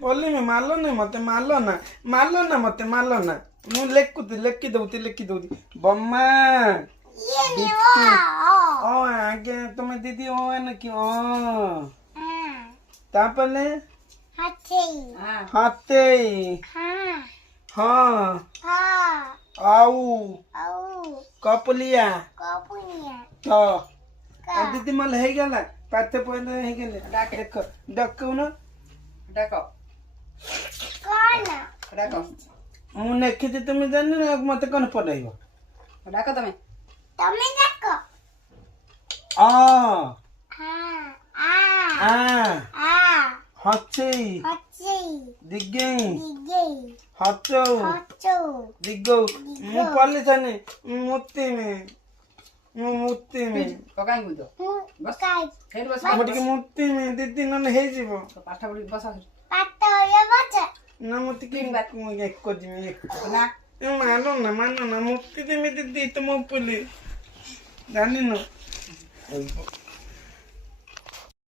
ପଲି ମେ ମାରଲ ନା ମତେ ମୁଁ ଲେଖି ଦଉତି ବମ୍ମା ଓ ଆଜ୍ଞା ତମେ ଦିଦି ଓ ନା କି ଓ ତାପରେ ହାତେ ହଁ ଆଉ କପଲିଆ ତ ଦିଦି ମଲ ହେଇଗଲା ପାଠ ପଢା ହେଇଗଲେ ଦେଖ ଡକଉନ ଡାକ ମୁଁ ଲେଖିଛି তুমি ଜାଣିନ ମତେ କଣ ପଢେଇବ ଡାକ ତମେ ଅ হচ্ছে দিগেই হচৌ দিগৌ ମୁଁ ପଲିଥାନି ମୁତିମି ପକାଇ ବୁଝ ବସ ସେଇଠି ବସ ମୁଁ ଟିକେ ମୁତିମି ଦିଦି ନହେଲେ ହେଇଯିବ ପାଠ ପଢି ବସ ନା ମୁଁ ଟିକେ ଏକ ଯିମି ନା ମାନ ନା ମୁତି ଦେମି ଦିଦି ତମ ପଲି ଜାଣିନ